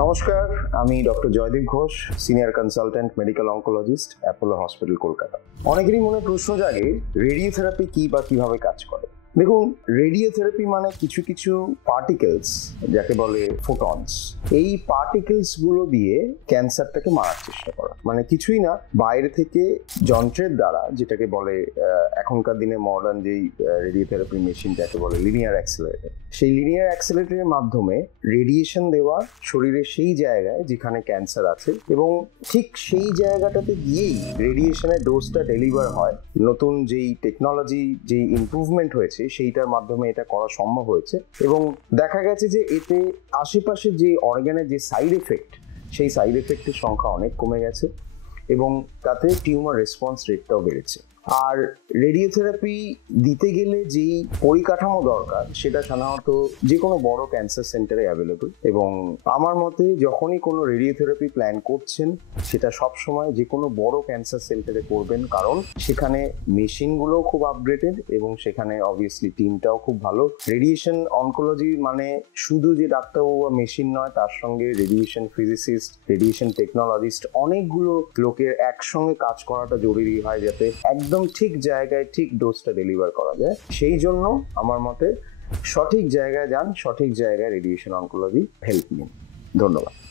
নমস্কার, আমি doctor Joydeep Ghosh, senior consultant medical oncologist, Apollo hospital, Kolkata. অনেকেরই মনে প্রশ্ন জাগে, রেডিওথেরাপি কি বা কিভাবে কাজ করে। দেখুন, রেডিওথেরাপি মানে কিছু কিছু পার্টিকেলস, যাকে বলে ফোটনস, এই পার্টিকেলস গুলো দিয়ে ক্যান্সারটাকে মারার চেষ্টা করা। মানে কিছুই না, বাইরে থেকে যন্ত্রের দ্বারা, যেটাকে বলে এখনকার দিনে মডার্ন যেই রেডিওথেরাপি মেশিন, যাকে বলে লিনিয়ার অ্যাক্সেলারেটর, সেই লিনিয়ার অ্যাক্সেলারেটরের মাধ্যমে রেডিয়েশন দেওয়া শরীরের সেই জায়গায় যেখানে ক্যান্সার আছে, এবং ঠিক সেই জায়গাটাতে গিয়েই রেডিয়েশনের ডোজটা ডেলিভার হয়। নতুন যেই টেকনোলজি, যেই ইমপ্রুভমেন্ট হয়েছে, সেইটার মাধ্যমে এটা করা সম্ভব হয়েছে, এবং দেখা গেছে যে এতে আশেপাশে যে অর্গানের যে সাইড এফেক্ট, সেই সাইড এফেক্টের সংখ্যা অনেক কমে গেছে, এবং তাতে টিউমার রেসপন্স রেটটাও বেড়েছে। আর রেডিওথেরাপি দিতে গেলে যেই পরিকাঠামো দরকার, সেটা সাধারণত যে কোনো বড় ক্যান্সার সেন্টারে অ্যাভেলেবল। এবং আমার মতে যখনই কোনো রেডিওথেরাপি প্ল্যান করছেন, সেটা সবসময় যে কোনো বড় ক্যান্সার সেন্টারে করবেন, কারণ সেখানে মেশিনগুলোও খুব আপগ্রেডেড এবং সেখানে অবভিয়াসলি টিমটাও খুব ভালো। রেডিয়েশন অনকোলজি মানে শুধু যে ডাক্তারবাবু বা মেশিন নয়, তার সঙ্গে রেডিয়েশন ফিজিসিস্ট, রেডিয়েশন টেকনোলজিস্ট, অনেকগুলো লোকের একসঙ্গে কাজ করাটা জরুরি হয়, যাতে একদম ঠিক জায়গায় ঠিক ডোজটা ডেলিভার করা যায়। সেই জন্য আমার মতে সঠিক জায়গায় যান, সঠিক জায়গায় রেডিয়েশন অনকোলজি হেল্প নিন। ধন্যবাদ।